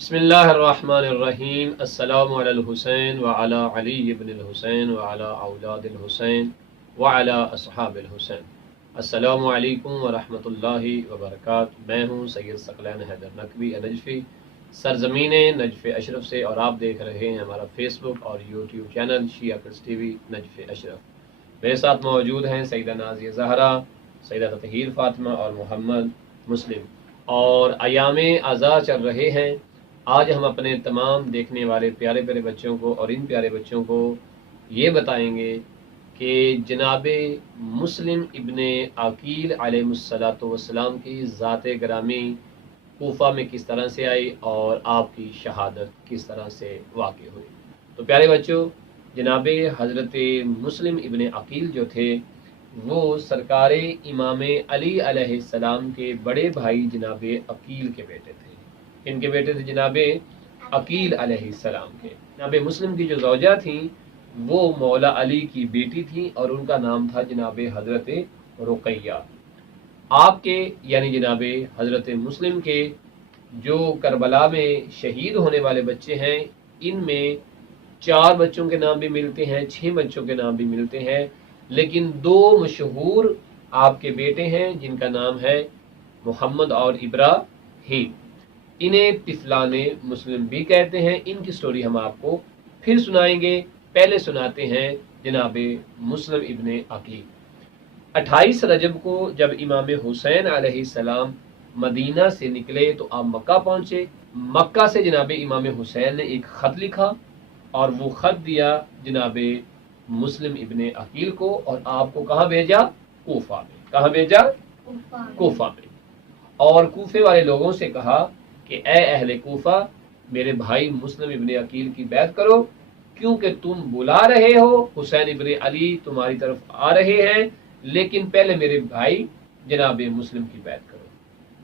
بسم اللہ الرحمن الرحیم السلام علی الحسین وعلی علی بن الحسین وعلی اولاد الحسین وعلی اصحاب الحسین۔ السلام علیکم ورحمۃ اللہ وبرکاتہ۔ میں ہوں سید ثقلین حیدر نقوی نجفی، سرزمین نجف اشرف سے، اور آپ دیکھ رہے ہیں ہمارا فیس بک اور یوٹیوب چینل شیعہ کرس ٹی وی نجف اشرف۔ میرے ساتھ موجود ہیں سیدہ نازیہ زہرا، سیدہ تطہیر فاطمہ اور محمد مسلم، اور ایام عزا چل رہے ہیں۔ آج ہم اپنے تمام دیکھنے والے پیارے پیارے بچوں کو اور ان پیارے بچوں کو یہ بتائیں گے کہ جناب مسلم ابن عقیل علیہ الصلاۃ والسلام کی ذات گرامی کوفہ میں کس طرح سے آئی اور آپ کی شہادت کس طرح سے واقع ہوئی۔ تو پیارے بچوں، جناب حضرت مسلم ابن عقیل جو تھے وہ سرکار امام علی علیہ السلام کے بڑے بھائی جناب عقیل کے بیٹے تھے۔ ان کے بیٹے تھے جناب عقیل علیہ السلام کے۔ جناب مسلم کی جو زوجہ تھیں وہ مولا علی کی بیٹی تھیں اور ان کا نام تھا جناب حضرت رقیہ۔ آپ کے یعنی جناب حضرت مسلم کے جو کربلا میں شہید ہونے والے بچے ہیں، ان میں 4 بچوں کے نام بھی ملتے ہیں، 6 بچوں کے نام بھی ملتے ہیں، لیکن 2 مشہور آپ کے بیٹے ہیں جن کا نام ہے محمد اور ابراہیم۔ انہیں طفلان مسلم بھی کہتے ہیں۔ ان کی سٹوری ہم آپ کو پھر سنائیں گے۔ پہلے سناتے ہیں جناب مسلم ابن عقیل۔ 28 رجب کو جب امام حسین علیہ السلام مدینہ سے نکلے تو آپ مکہ پہنچے۔ مکہ سے جناب امام حسین نے ایک خط لکھا اور وہ خط دیا جناب مسلم ابن عقیل کو، اور آپ کو کہاں بھیجا؟ کوفہ میں۔ کہاں بھیجا؟ کوفہ میں۔ اور کوفے والے لوگوں سے کہا کہ اے اہل کوفہ، میرے بھائی مسلم ابن عقیل کی بیعت کرو، کیونکہ تم بلا رہے ہو، حسین ابن علی تمہاری طرف آ رہے ہیں، لیکن پہلے میرے بھائی جناب مسلم کی بیعت کرو۔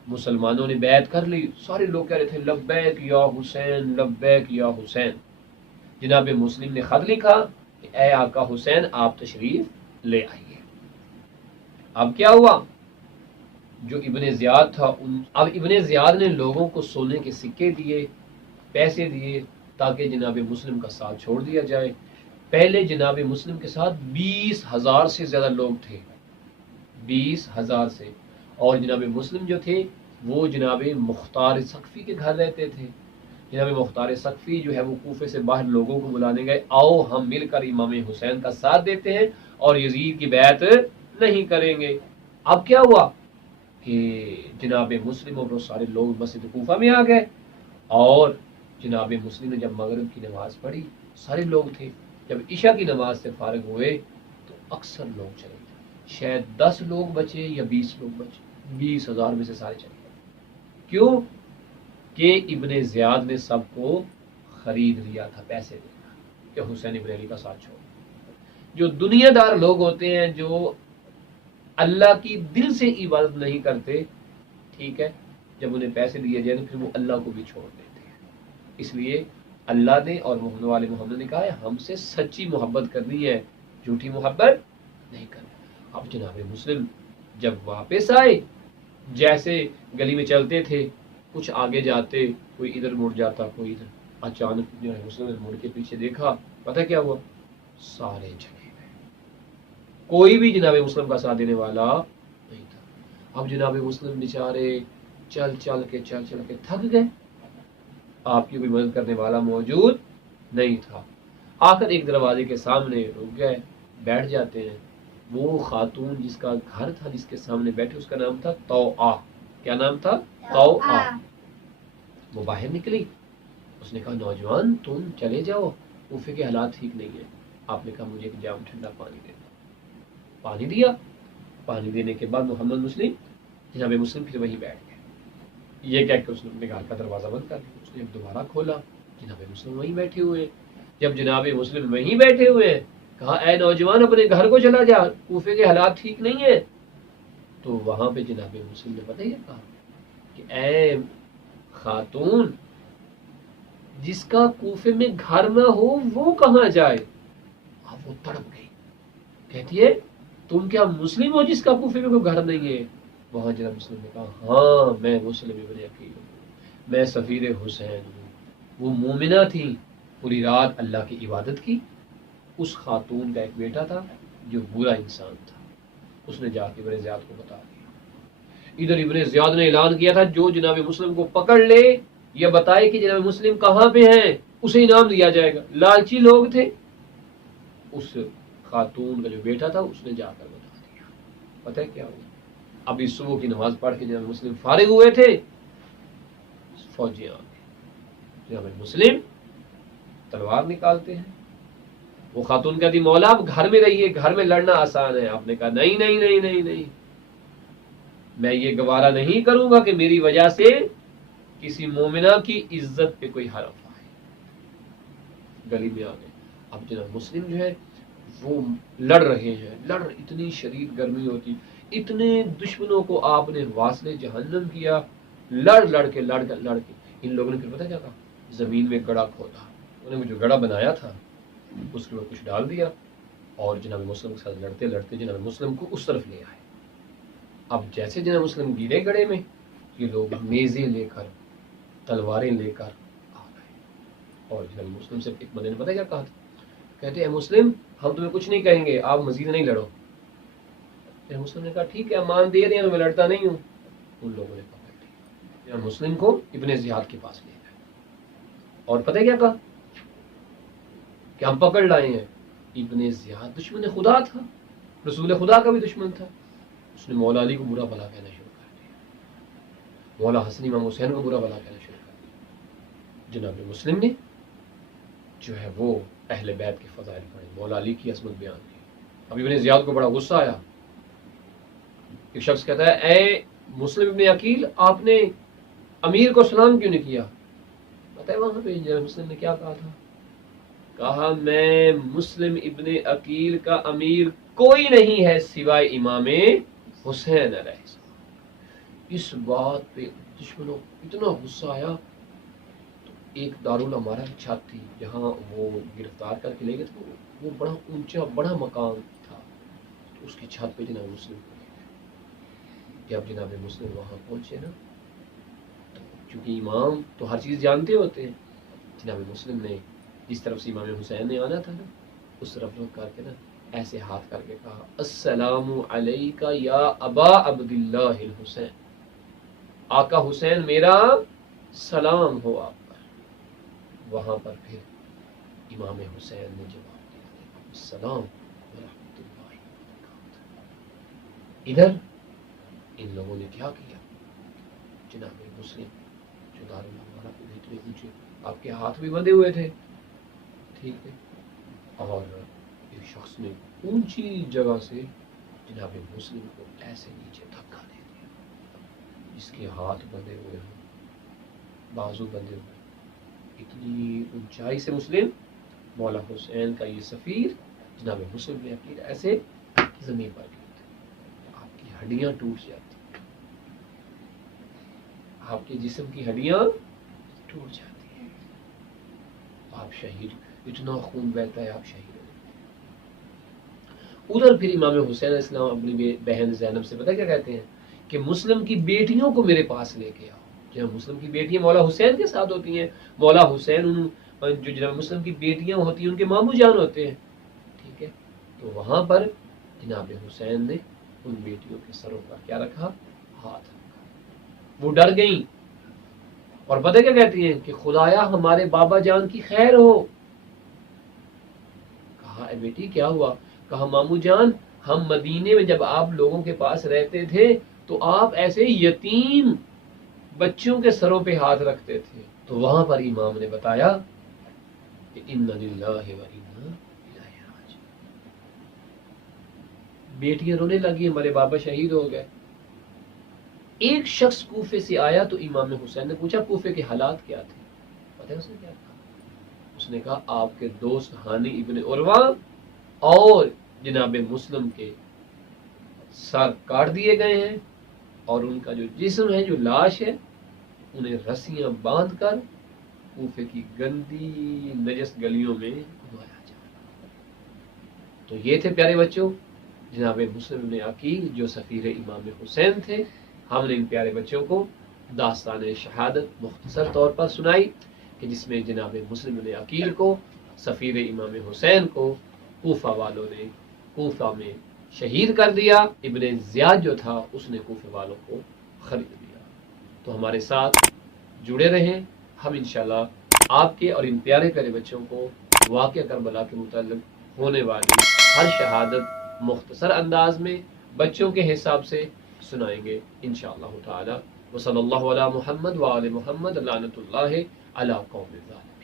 مسلمانوں نے بیعت کر لی۔ سارے لوگ کہہ رہے تھے لبیک یا حسین، لبیک یا حسین۔ جناب مسلم نے خط لکھا کہ اے آقا حسین، آپ تشریف لے آئیے۔ اب کیا ہوا؟ جو ابن زیاد تھا اب ابن زیاد نے لوگوں کو سونے کے سکے دیے، پیسے دیے، تاکہ جناب مسلم کا ساتھ چھوڑ دیا جائے۔ پہلے جناب مسلم کے ساتھ 20,000 سے زیادہ لوگ تھے، 20,000 سے، اور جناب مسلم جو تھے وہ جناب مختار ثقفی کے گھر رہتے تھے۔ جناب مختار ثقفی جو ہے وہ کوفے سے باہر لوگوں کو بلانے گئے، آؤ ہم مل کر امام حسین کا ساتھ دیتے ہیں اور یزید کی بیعت نہیں کریں گے۔ اب کیا ہوا کہ جناب مسلم اور وہ سارے لوگ مسجد کوفہ میں آ گئے، اور جناب مسلم نے جب مغرب کی نماز پڑھی، سارے لوگ تھے، جب عشاء کی نماز سے فارغ ہوئے تو اکثر لوگ چلے گئے، شاید 10 لوگ بچے یا 20 لوگ بچے، 20,000 میں سے سارے چلے گئے۔ کیوں؟ کہ ابن زیاد نے سب کو خرید لیا تھا، پیسے دیا کہ حسین ابن علی کا ساتھ چھوڑ۔ جو دنیا دار لوگ ہوتے ہیں، جو اللہ کی دل سے عبادت نہیں کرتے، ٹھیک ہے، جب انہیں پیسے دیے جائیں تو پھر وہ اللہ کو بھی چھوڑ دیتے ہیں۔ اس لیے اللہ نے اور محمد والے محمد نے کہا ہے ہم سے سچی محبت کرنی ہے، جھوٹی محبت نہیں کرنی۔ اب جناب مسلم جب واپس آئے، جیسے گلی میں چلتے تھے، کچھ آگے جاتے، کوئی ادھر مڑ جاتا، کوئی ادھر، اچانک جو ہے مسلم نے مڑ کے پیچھے دیکھا، پتہ کیا ہوا؟ سارے چلے گئے، کوئی بھی جناب مسلم کا ساتھ دینے والا نہیں تھا۔ اب جناب مسلم بیچارے چل چل کے تھک گئے، آپ کی کوئی مدد کرنے والا موجود نہیں تھا۔ آخر ایک دروازے کے سامنے رک گئے، بیٹھ جاتے ہیں۔ وہ خاتون جس کا گھر تھا، جس کے سامنے بیٹھے، اس کا نام تھا توآ۔ کیا نام تھا؟ توآ۔ وہ باہر نکلی، اس نے کہا نوجوان تم چلے جاؤ، کوفے کے حالات ٹھیک نہیں ہیں۔ آپ نے کہا مجھے ایک جام ٹھنڈا پانی دے دو۔ پانی دیا۔ پانی دینے کے بعد محمد مسلم جناب مسلم پھر وہیں بیٹھ گئے۔ یہ کہہ کے اس نے اپنے گھر کا دروازہ بند کر دیا۔ اس نے دوبارہ کھولا، جناب مسلم وہیں بیٹھے ہوئے۔ جب جناب مسلم وہیں بیٹھے ہوئے ہیں، کہا اے نوجوان اپنے گھر کو چلا جا، کوفے کے حالات ٹھیک نہیں ہیں۔ تو وہاں پہ جناب مسلم نے پتہ یہ کہا کہ اے خاتون، جس کا کوفے میں گھر نہ ہو وہ کہاں جائے؟ اب وہ تڑپ گئی، کہتی ہے تم کیا مسلم ہو جس کا کوفے میں کوئی گھر نہیں ہے؟ وہاں جناب مسلم نے کہا ہاں میں مسلم ابن عقیل ہوں، میں سفیر حسین ہوں، وہ مومنہ تھیں، پوری رات اللہ کی عبادت کی. اس خاتون کا ایک بیٹا تھا جو برا انسان تھا، اس نے جا کے ابن زیاد کو بتا دیا. ادھر ابن زیاد نے اعلان کیا تھا جو جناب مسلم کو پکڑ لے یا بتائے کہ جناب مسلم کہاں پہ ہیں اسے انعام دیا جائے گا. لالچی لوگ تھے. اس خاتون کا جو بیٹا تھا اس نے جا کر بتا دیا. پتہ ہے کیا ہوا؟ ابھی صبح کی نماز پڑھ کے جناب مسلم فارغ ہوئے تھے، فوجی آ گئے. جناب مسلم تلوار نکالتے ہیں. وہ خاتون کہتی مولا آپ گھر میں رہیے، گھر میں لڑنا آسان ہے. آپ نے کہا نہیں نہیں نہیں نہیں نہیں، میں یہ گوارا نہیں کروں گا کہ میری وجہ سے کسی مومنہ کی عزت پہ کوئی حرف آئے. گلی میں آ گئے. اب جناب مسلم جو ہے وہ لڑ رہے ہیں، اتنی شدید گرمی ہوتی، اتنے دشمنوں کو آپ نے واصل جہنم کیا. لڑ کے ان لوگوں نے پھر پتہ کیا کہا؟ زمین میں گڑھا کھودا. انہوں نے جو گڑھا بنایا تھا اس کے اوپر کچھ ڈال دیا اور جناب مسلم کے ساتھ لڑتے جناب مسلم کو اس طرف لے آئے. اب جیسے جناب مسلم گرے گڑھے میں، یہ لوگ نیزے لے کر تلواریں لے کر آ گئے. اور جناب مسلم سے ایک بندے نے پتہ کیا کہا تھا؟ کہتے ہیں مسلم ہم تمہیں کچھ نہیں کہیں گے، آپ مزید نہیں لڑو. جناب مسلم نے کہا ٹھیک ہے مان دے رہے ہیں، میں لڑتا نہیں ہوں. ان لوگوں نے پکڑ لیا. جناب مسلم کو ابن زیاد کے پاس لے گئے اور پتہ کیا کہا کہ ہم پکڑ لائے ہیں. ابن زیاد دشمن خدا تھا، رسول خدا کا بھی دشمن تھا. اس نے مولا علی کو برا بھلا کہنا شروع کر دیا، مولا حسن امام حسین کو برا بھلا کہنا شروع کر دیا. جناب مسلم نے جو ہے وہ اہل بیت کے فضائل پڑھے، مولا علی کی عظمت بیان کی. اب ابن زیاد کو بڑا غصہ آیا. ایک شخص کہتا ہے اے مسلم ابن عقیل آپ نے امیر کو سلام کیوں نہیں کیا؟ پتہ ہے وہاں پہ جناب مسلم نے کیا کہا تھا؟ کہا میں مسلم ابن عقیل کا امیر کوئی نہیں ہے سوائے امام حسین علیہ السلام. اس بات پہ دشمنوں اتنا غصہ آیا. تو ایک دارالعمارہ کی چھت تھی جہاں وہ گرفتار کر کے لے گئے تھے، وہ بڑا اونچا بڑا مکان تھا. تو اس کی چھت پہ جناب مسلم کو لے گئے. جب جناب مسلم وہاں پہنچے نا، تو چونکہ امام تو ہر چیز جانتے ہوتے ہیں، جناب مسلم نے جس طرف سے امام حسین نے آنا تھا نا اس طرف رخ کر کے نا ایسے ہاتھ کر کے کہا السلام علیکہ یا ابا عبداللہ الحسین، آقا حسین میرا سلام ہو آپ پر. وہاں پر پھر امام حسین نے جواب دیا السلام ورحمۃ اللہ وبرکاتہ. ادھر ان لوگوں نے کیا کیا؟ جناب مسلم جو دارالعمارہ پہ اتنے اونچے، آپ کے ہاتھ بھی بندھے ہوئے تھے، ٹھیک ہے، اور ایک شخص نے اونچی جگہ سے جناب مسلم کو ایسے نیچے دھکا دے دیا. اس کے ہاتھ بندھے ہوئے ہیں، بازو بندھے ہوئے. اتنی اونچائی سے مسلم مولا حسین کا یہ سفیر جناب مسلم نے عقیل ایسے زمین پر گرتے، آپ کی ہڈیاں ٹوٹ جاتی، آپ کے جسم کی ہڈیاں ٹوٹ جاتی ہیں، آپ شہید، اتنا خون بہتا ہے، آپ شہید ہو. ادھر پھر امام حسین علیہ السلام اپنی بہن زینب سے پتہ کیا کہتے ہیں کہ مسلم کی بیٹیوں کو میرے پاس لے کے آؤ. جب مسلم کی بیٹیاں مولا حسین کے ساتھ ہوتی ہیں، مولا حسین جو جناب مسلم کی بیٹیاں ہوتی ہیں ان کے ماموں جان ہوتے ہیں، ٹھیک ہے. تو وہاں پر جناب حسین نے ان بیٹیوں کے سروں پر کیا رکھا؟ ہاتھ رکھا. وہ ڈر گئیں اور پتہ کیا کہتی ہیں کہ خدایا ہمارے بابا جان کی خیر ہو. کہا اے بیٹی کیا ہوا؟ کہا ماموں جان ہم مدینے میں جب آپ لوگوں کے پاس رہتے تھے تو آپ ایسے یتیم بچوں کے سروں پہ ہاتھ رکھتے تھے. تو وہاں پر امام نے بتایا کہ انا للہ و انا الیہ راجعون. بیٹیاں رونے لگی ہمارے بابا شہید ہو گئے. ایک شخص کوفے سے آیا تو امام حسین نے پوچھا کوفے کے حالات کیا تھے؟ پتہ ہے اس نے کیا کہا؟ اس نے کہا آپ کے دوست ہانی ابن عروہ اور جناب مسلم کے سر کاٹ دیے گئے ہیں اور ان کا جو جسم ہے، جو لاش ہے، انہیں رسیاں باندھ کر کوفے کی گندی نجس گلیوں میں گھمایا جا رہا. تو یہ تھے پیارے بچوں جناب مسلم ابن عقیل جو سفیر امام حسین تھے. ہم نے ان پیارے بچوں کو داستان شہادت مختصر طور پر سنائی. کہ جس میں جناب مسلم بن عقیل کو، سفیر امام حسین کو کوفہ والوں نے کوفہ میں شہید کر دیا۔ ابن زیاد جو تھا اس نے کوفہ والوں کو خرید لیا۔ تو ہمارے ساتھ جڑے رہیں، ہم انشاءاللہ آپ کے اور ان پیارے پیارے بچوں کو واقعہ کربلا کے متعلق ہونے والی ہر شہادت مختصر انداز میں بچوں کے حساب سے سنائیں گے انشاءاللہ تعالی۔ وصلی اللہ علی محمد وآل محمد، لعنت اللہ علی قوم الظالمین۔